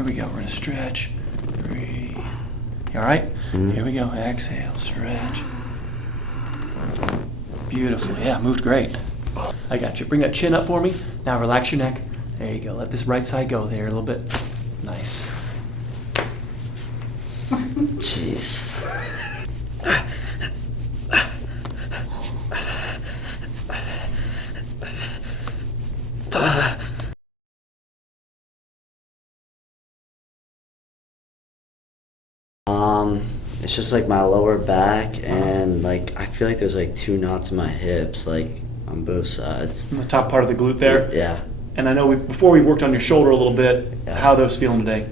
here we go. We're gonna stretch. Breathe. You all right? Here we go. Exhale, stretch. Beautiful. Yeah, moved great. I got you. Bring that chin up for me. Now relax your neck. There you go. Let this right side go there a little bit. Nice. Jeez. It's just like my lower back, and like I feel like there's like 2 knots in my hips, like on both sides. On the top part of the glute there. Yeah. And I know before we worked on your shoulder a little bit. Yeah. How are those feeling today?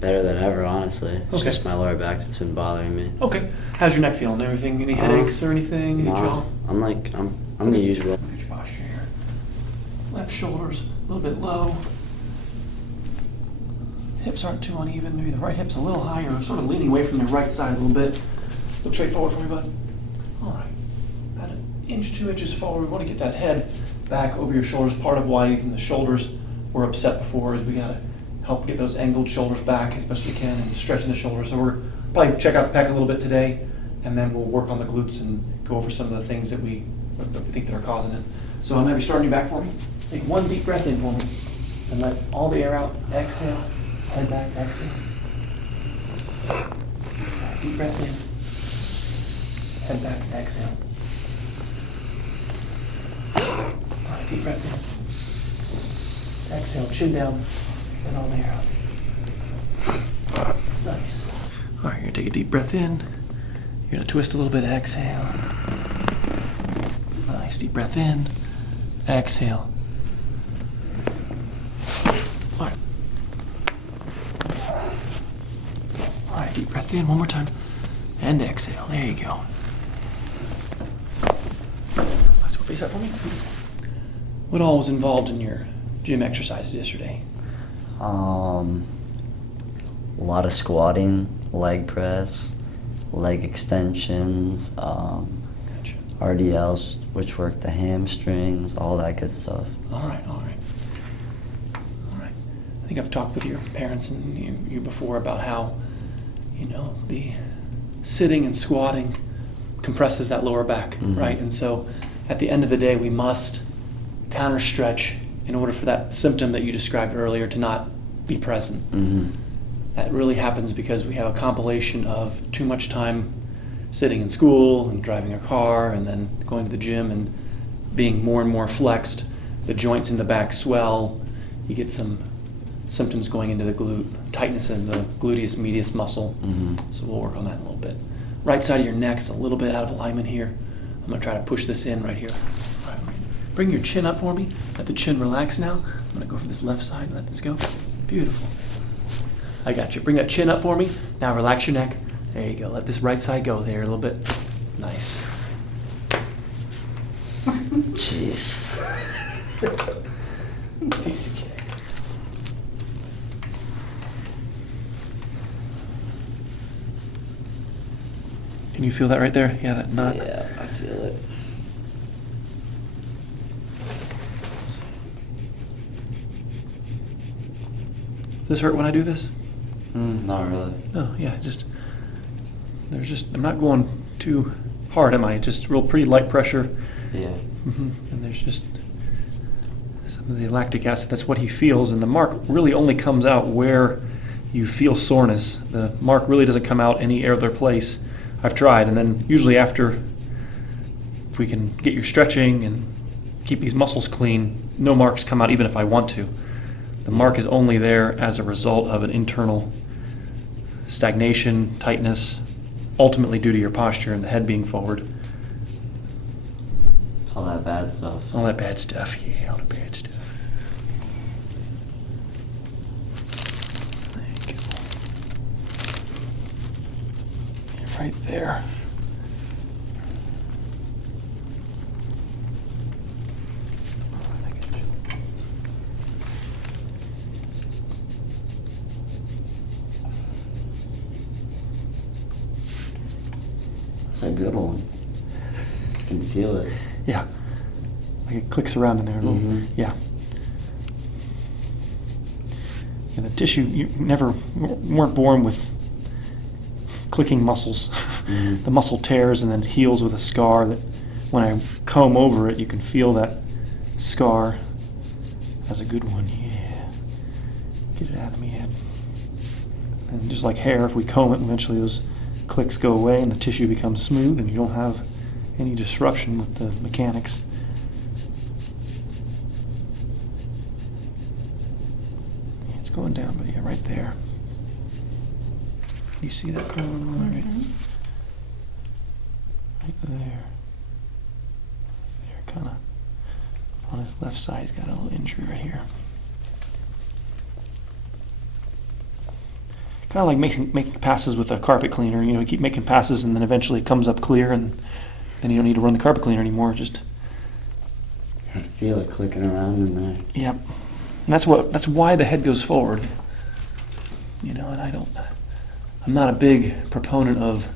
Better than ever, honestly. It's Okay. just my lower back that's been bothering me. Okay. How's your neck feeling? Everything? Any headaches or anything? Any jaw? I'm the usual. Look at your posture here. Left shoulder's a little bit low. Hips aren't too uneven. Maybe the right hip's a little higher, sort of leaning away from your right side a little bit. Look straight forward for me, bud. All right. About an inch, 2 inches forward. We want to get that head back over your shoulders. Part of why even the shoulders were upset before is we got to help get those angled shoulders back as best we can and stretching the shoulders. So we're probably check out the pec a little bit today, and then we'll work on the glutes and go over some of the things that we think that are causing it. So I'm going to be starting you back for me. Take one deep breath in for me and let all the air out. Exhale. Head back, exhale. Deep breath in. Head back, exhale. All right, deep breath in. Exhale, chin down, and all the air out. Nice. All right, you're gonna take a deep breath in. You're gonna twist a little bit, exhale. Nice, deep breath in. Exhale. All right. All right, deep breath in one more time. And exhale. There you go. Let's go face that for me. What all was involved in your gym exercises yesterday? A lot of squatting, leg press, leg extensions, Gotcha. RDLs, which work the hamstrings, all that good stuff. All right. I think I've talked with your parents and you before about how, the sitting and squatting compresses that lower back, right? And so at the end of the day, we must counter stretch in order for that symptom that you described earlier to not be present. That really happens because we have a compilation of too much time sitting in school and driving a car and then going to the gym and being more and more flexed. The joints in the back swell. You get some symptoms going into the glute, tightness in the gluteus medius muscle. So we'll work on that in a little bit. Right side of your neck is a little bit out of alignment here. I'm gonna try to push this in right here. All right. Bring your chin up for me. Let the chin relax now. I'm gonna go for this left side and let this go. Beautiful. I got you. Bring that chin up for me. Now relax your neck. There you go. Let this right side go there a little bit. Nice. Jeez. Piece of cake. Can you feel that right there? Yeah, that knot. Yeah, I feel it. Does this hurt when I do this? Not really. No, yeah, I'm not going too hard, am I? Just real pretty light pressure. Yeah. And there's just some of the lactic acid, that's what he feels, and the mark really only comes out where you feel soreness. The mark really doesn't come out any other place. I've tried, and then usually after, if we can get your stretching and keep these muscles clean, no marks come out even if I want to. The mark is only there as a result of an internal stagnation, tightness, ultimately due to your posture and the head being forward. It's all that bad stuff. All that bad stuff, yeah, all the bad stuff. There you go. Right there. That's a good one. I can feel it. Yeah. Like it clicks around in there a little. Yeah. And the tissue, you weren't born with clicking muscles. Mm-hmm. The muscle tears and then heals with a scar that when I comb over it, you can feel that scar. That's a good one, yeah. Get it out of me, Ed. And just like hair, if we comb it, eventually those clicks go away and the tissue becomes smooth and you don't have any disruption with the mechanics. Yeah, it's going down, but yeah, right there. You see that curl on the line, right? Right there. There, kind of on his left side, he's got a little injury right here. Kind of like making passes with a carpet cleaner. You know, you keep making passes and then eventually it comes up clear and then you don't need to run the carpet cleaner anymore. Just I feel it clicking around in there. Yep. And that's why the head goes forward. You know, and I'm not a big proponent of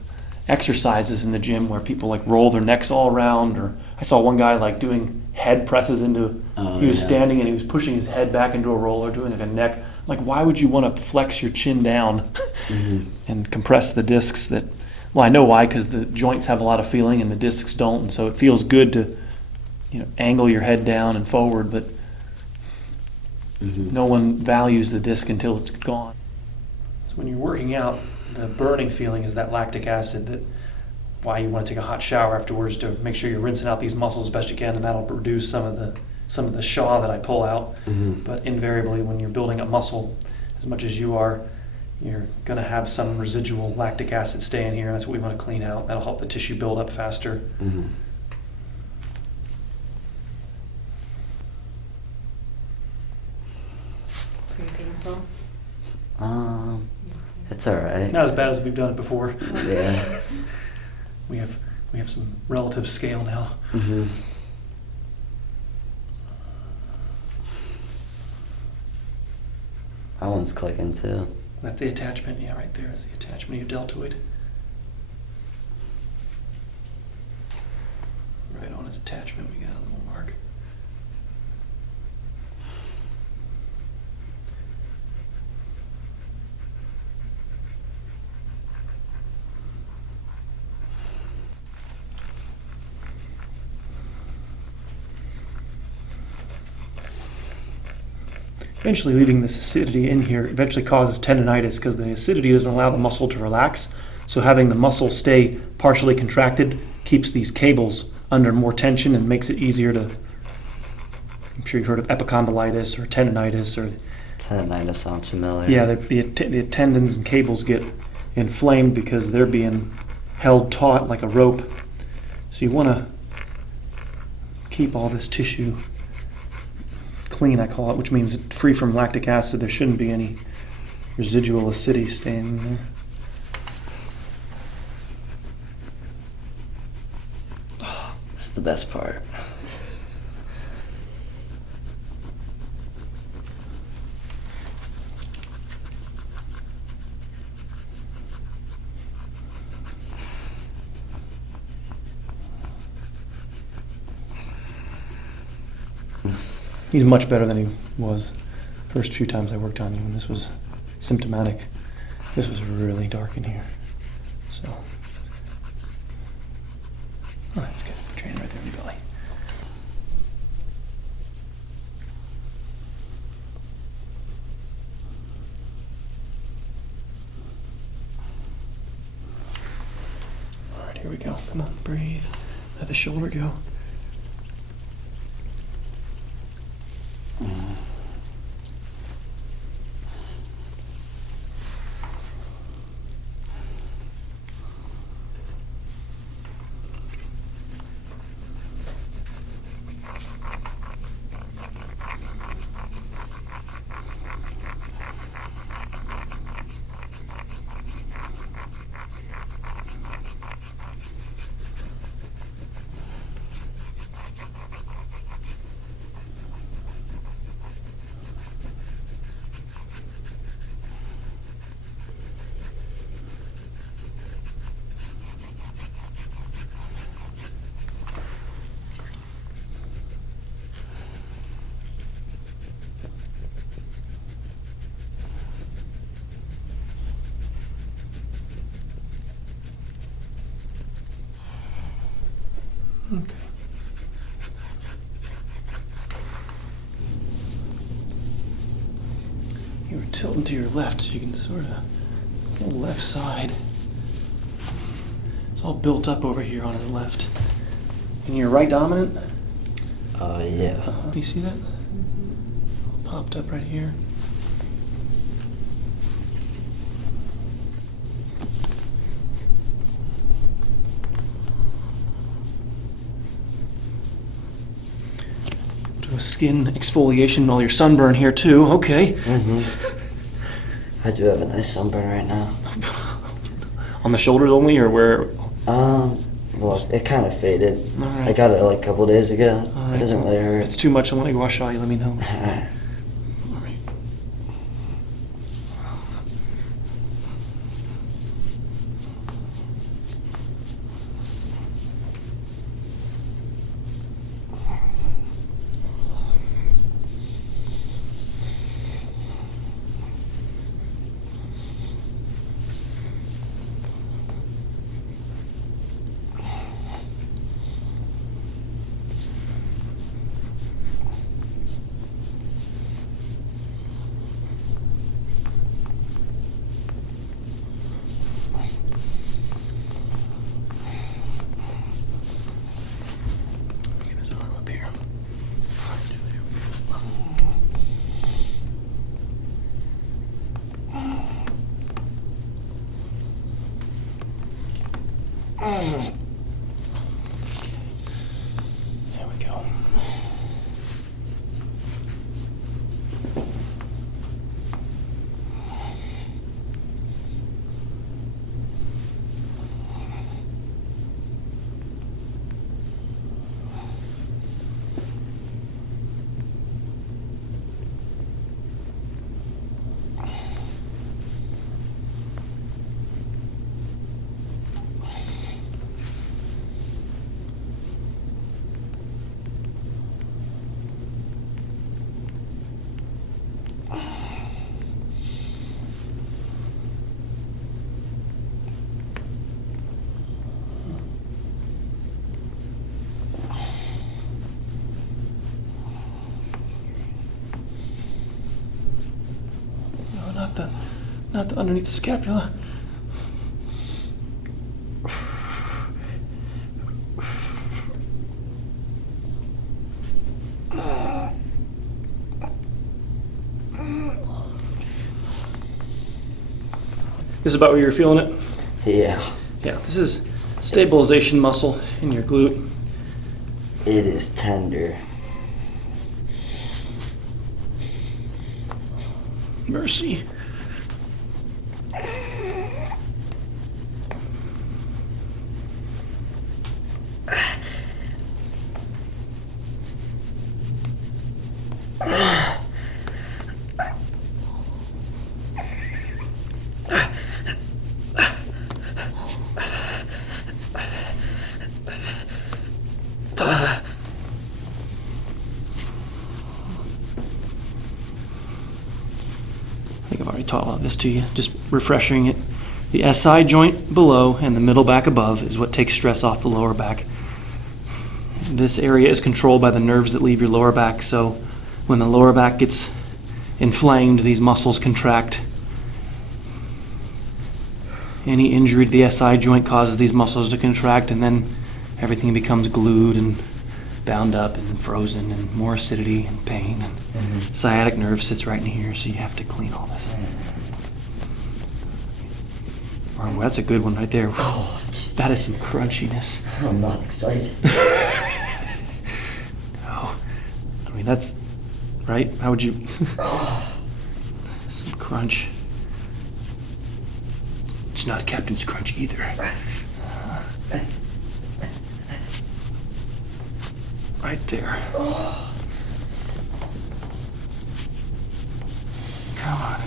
exercises in the gym where people like roll their necks all around, or I saw one guy like doing head presses into, he was standing and he was pushing his head back into a roller, doing like a neck. Like, why would you want to flex your chin down Mm-hmm. and compress the discs that, well, I know why, because the joints have a lot of feeling and the discs don't, and so it feels good to, you know, angle your head down and forward, but Mm-hmm. no one values the disc until it's gone. So when you're working out, the burning feeling is that lactic acid, that why you want to take a hot shower afterwards, to make sure you're rinsing out these muscles as best you can, and that'll reduce some of the shaw that I pull out. Mm-hmm. But invariably, when you're building up muscle as much as you are, you're going to have some residual lactic acid stay in here. That's what we want to clean out. That'll help the tissue build up faster. Mm-hmm. Pretty painful. It's all right. Not as bad as we've done it before. Yeah. We have some relative scale now. Mm-hmm. That one's clicking too. That's the attachment. Yeah, right there is the attachment of your deltoid. Right on its attachment, we got a little mark. Eventually leaving this acidity in here eventually causes tendonitis because the acidity doesn't allow the muscle to relax. So having the muscle stay partially contracted keeps these cables under more tension and makes it easier to, I'm sure you've heard of epicondylitis or tendonitis or... Tendonitis sounds familiar. Yeah, the tendons and cables get inflamed because they're being held taut like a rope. So you want to keep all this tissue clean, I call it, which means free from lactic acid. There shouldn't be any residual acidity staying in there. This is the best part. He's much better than he was first few times I worked on you, and this was symptomatic. This was really dark in here. So, oh, that's good. Train right there in your belly. All right, here we go. Come on, breathe. Let the shoulder go. Okay. You were tilting to your left, so you can sort of, the left side. It's all built up over here on his left. And you're right dominant? Yeah. You see that? Popped up right here. Do a skin exfoliation, all your sunburn here too. Okay. I do have a nice sunburn right now. On the shoulders only, or where? Well, it kind of faded. All right. I got it like a couple days ago. All right. It doesn't really If hurt. it's too much, I want to go wash all you. Let me know. Alright. All right. Get his arm up here. There we go. No, not the underneath the scapula. This is about where you're feeling it? Yeah. Yeah, this is stabilization muscle in your glute. It is tender. Mercy. I think I've already taught all of this to you, just refreshing it. The SI joint below and the middle back above is what takes stress off the lower back. This area is controlled by the nerves that leave your lower back, so when the lower back gets inflamed, these muscles contract. Any injury to the SI joint causes these muscles to contract, and then everything becomes glued and bound up and frozen, and more acidity and pain. And sciatic nerve sits right in here, so you have to clean all this. Oh, that's a good one right there. Oh, That is some crunchiness. I'm not excited. No, I mean that's right. How would you? Some crunch. It's not Captain's Crunch either. Right there. Come on.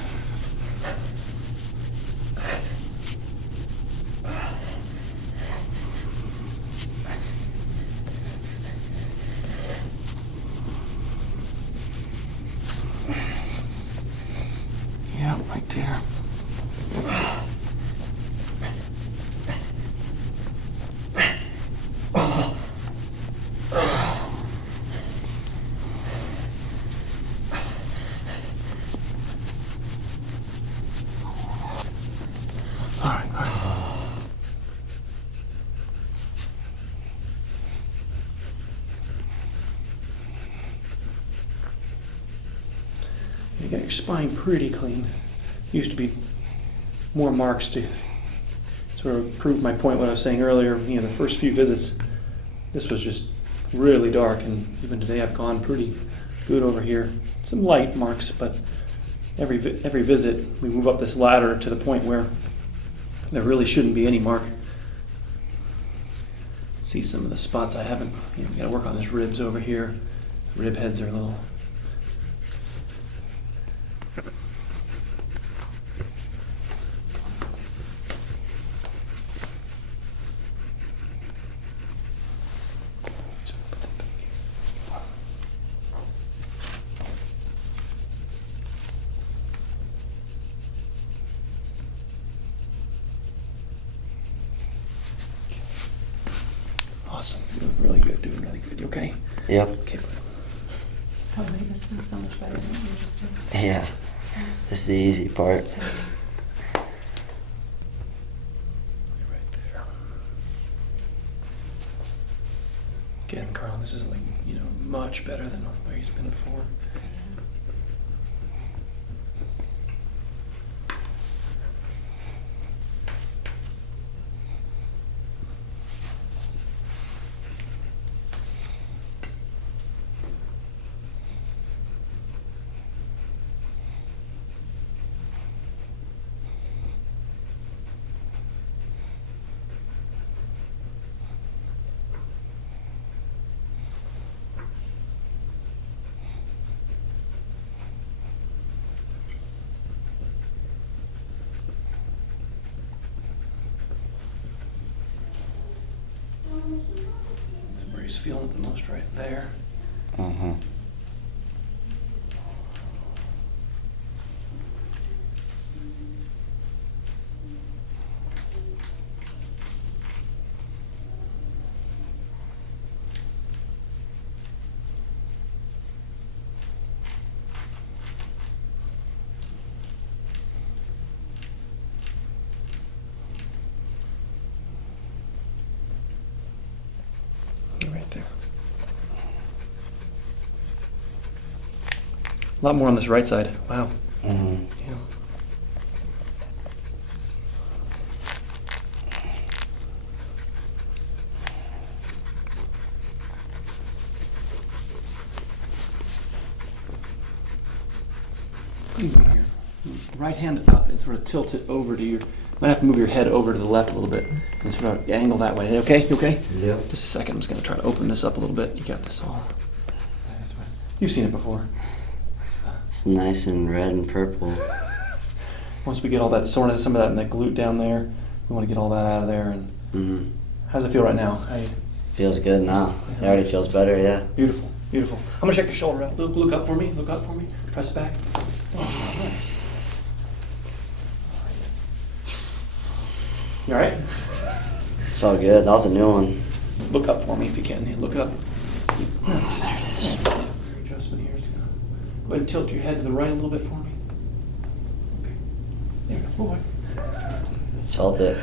Yeah, right there. got your spine pretty clean. Used to be more marks to sort of prove my point what I was saying earlier. You know, the first few visits, this was just really dark, and even today I've gone pretty good over here. Some light marks, but every visit we move up this ladder to the point where there really shouldn't be any mark. See some of the spots I haven't, you know, got to work on his ribs over here. Rib heads are a little. Awesome. Doing really good. Doing really good. You okay? Yep. Okay. Probably this feels so much better than what you just did. Yeah. This is the easy part. Right there. Again, Carl, this is like, you know, much better than where he's been before. Where he's feeling it the most right there. Uh-huh. Right there. A lot more on this right side. Wow. Mm-hmm. Yeah. Move your right hand up and sort of tilt it over to your. Might have to move your head over to the left a little bit and sort of angle that way. Okay? You okay? Yep. Just a second. I'm just going to try to open this up a little bit. You got this all. That's fine. You've seen it before. It's nice and red and purple. Once we get all that soreness, some of that in the glute down there, we want to get all that out of there. And Mm-hmm. how's it feel right now? Feels good now. It already feels better, yeah. Beautiful, beautiful. I'm gonna check your shoulder out. Look up for me. Look up for me. Press back. Oh, nice. You all right? Felt good. That was a new one. Look up for me if you can. Yeah, look up. Nice. There it is. Yeah. Adjustment here. It's gonna go ahead and tilt your head to the right a little bit for me. Okay. There we go. Forward. Felt it.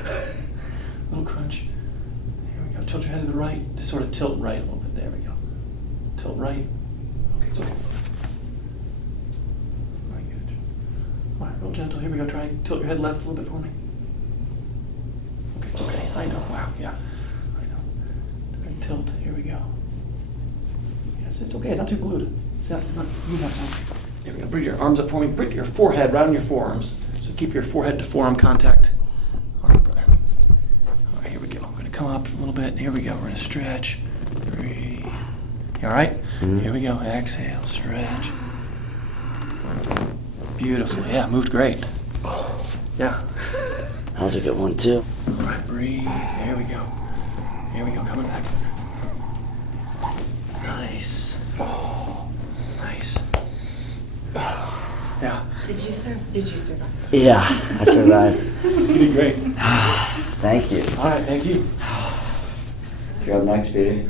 Little crunch. Here we go. Tilt your head to the right. Just sort of tilt right a little bit. There we go. Tilt right. Okay, it's okay. Very good. All right, real gentle. Here we go. Try and tilt your head left a little bit for me. Okay, it's okay. I know. Wow. Yeah. I know. Try and tilt. Here we go. Yes, it's okay. It's not too glued. It's not move that side. There we go. Bring your arms up for me. Bring your forehead right on your forearms. So keep your forehead to forearm contact. All right, brother. All right, here we go. I'm going to come up a little bit. Here we go. We're going to stretch. Breathe. You all right? Mm-hmm. Here we go. Exhale. Stretch. Beautiful. Yeah, moved great. Yeah. That was a good one, too. All right, breathe. There we go. Here we go. Coming back. Nice. Nice. Yeah. Did you survive? Yeah, I survived. You did great. Thank you. All right, thank you. You're up next, Peter.